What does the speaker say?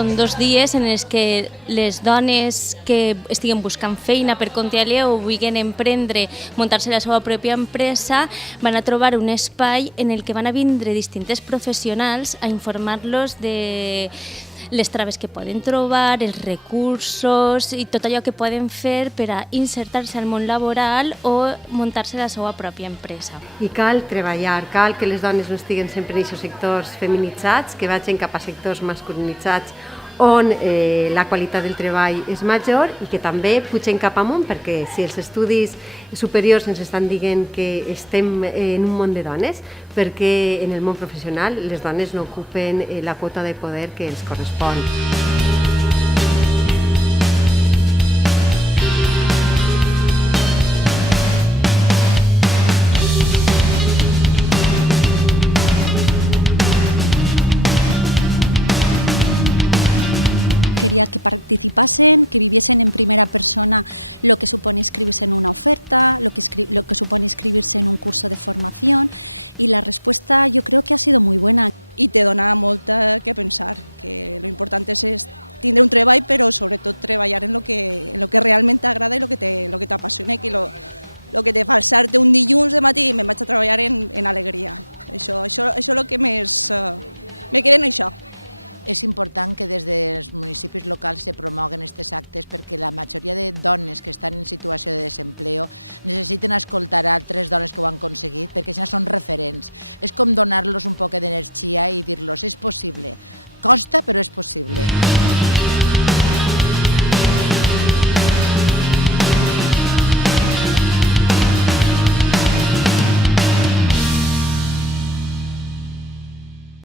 són 2 dies en els que les dones que estiguen buscant feina per compte aliè o vulguin emprendre, muntar-se la seva pròpia empresa, van a trobar un espai en el que van a vindre distintes professionals a informar-los de les traves que poden trobar, els recursos i tot allò que poden fer per a insertar-se al món laboral o muntar-se la seva pròpia empresa. I cal treballar, cal que les dones no estiguen sempre en aquests sectors feminitzats, que vagin cap a sectors masculinitzats on la qualitat del treball és major i que també pugen cap amunt, perquè si els estudis superiors ens estan dient que estem en un món de dones, perquè en el món professional les dones no ocupen la quota de poder que els correspon. Quería que participasen, que viviesen en primera persona lo que supone inscribirse en una oferta, lo que supone inscribirse en un curso de formación, y la respuesta yo creo que ha sido muy buena. I te dona molt que pensar, que lo importante és tindre un treball, però sobretot treballar en lo que realment t'agrada i lo que t'apassiona, i lo que te fa alçar-te un dilluns de matí i me'n vaig a treballar en alegria. Això és el que més me queda en això. És important que des dels municipis locals se promoguen aquests actes perquè la majoria de dones que estan en situació de desempleo necessiten escoltar altres dones que ho han aconseguit, perquè això són referents. És com donar-los un poc d'energia i dir-los és possible. Costa, però és possible.